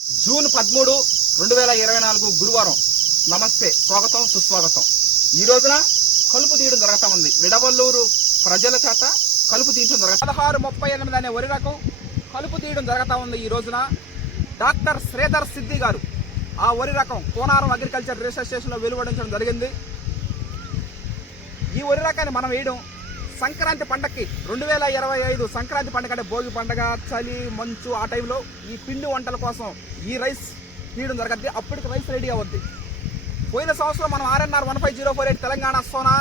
June 13, 2024 గురువారం. నమస్తే, స్వాగతం, సుస్వాగతం. ఈ రోజున కలుపు తీయడం జరుగుతూ ఉంది. విడవల్లూరు ప్రజల చేత కలుపు తీయడం జరుగుతుంది. 1638 అనే వరి రకం కలుపు తీయడం జరుగుతూ ఉంది. ఈ రోజున డాక్టర్ శ్రీధర్ సిద్ధి గారు ఆ వరి రకం కోనారం అగ్రికల్చర్ రీసెర్చ్ స్టేషన్లో వెలువడించడం జరిగింది. ఈ వరి రకాన్ని మనం వేయడం సంక్రాంతి పండగకి 2025 సంక్రాంతి పండగ అంటే భోగి పండగ, చలి, మంచు ఆ టైంలో ఈ పిండి వంటల కోసం ఈ రైస్ తీయడం జరగద్ది. అప్పటికి రైస్ రెడీ అవుద్ది. పోయిన సంవత్సరం మనం RNR 15048 తెలంగాణ సోనా,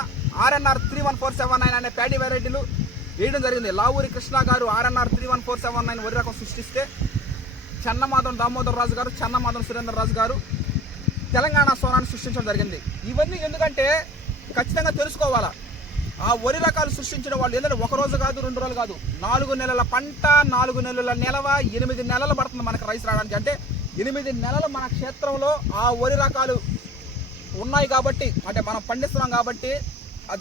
RNR 31479 అనే ప్యాడీ వెరైటీలు వేయడం జరిగింది. లావూరి కృష్ణ గారు RNR 31479 వరి రకం సృష్టిస్తే చెన్నమాధవన్ దామోదర్ రాజు గారు, చెన్నమాధవన్ సురేంద్ర రాజు గారు తెలంగాణ సోనాను సృష్టించడం జరిగింది. ఇవన్నీ ఎందుకంటే ఖచ్చితంగా తెలుసుకోవాలా. ఆ వరి రకాలు సృష్టించిన వాళ్ళు ఏంటంటే ఒక రోజు కాదు, 2 రోజులు కాదు, 4 నెలల పంట, 4 నెలల నిలవ, 8 నెలలు పడుతుంది మనకు రైస్ రావడానికి. అంటే 8 నెలలు మన క్షేత్రంలో ఆ వరి రకాలు ఉన్నాయి కాబట్టి, అంటే మనం పండిస్తున్నాం కాబట్టి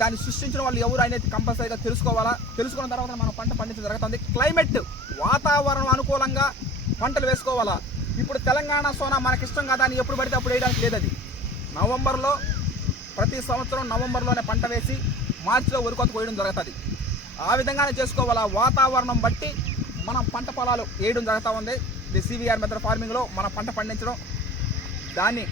దాన్ని సృష్టించిన వాళ్ళు ఎవరు అనేది కంపల్సరీగా తెలుసుకోవాలా. తెలుసుకున్న తర్వాత మనం పంట పండించడం జరుగుతుంది. క్లైమేట్, వాతావరణం అనుకూలంగా పంటలు వేసుకోవాలా. ఇప్పుడు తెలంగాణ సోనా మనకి ఇష్టం కదా అని ఎప్పుడు పడితే అప్పుడు వేయడానికి లేదు. అది నవంబర్లో, ప్రతి సంవత్సరం నవంబర్లోనే పంట వేసి మార్చిలో వరి కోత కోయడం జరుగుతుంది. ఆ విధంగానే చేసుకోవాలా. వాతావరణం బట్టి మనం పంట పొలాలు వేయడం జరుగుతూ ఉంది. ఇది CVR మెథడ్ ఫార్మింగ్లో మన పంట పండించడం, దాన్ని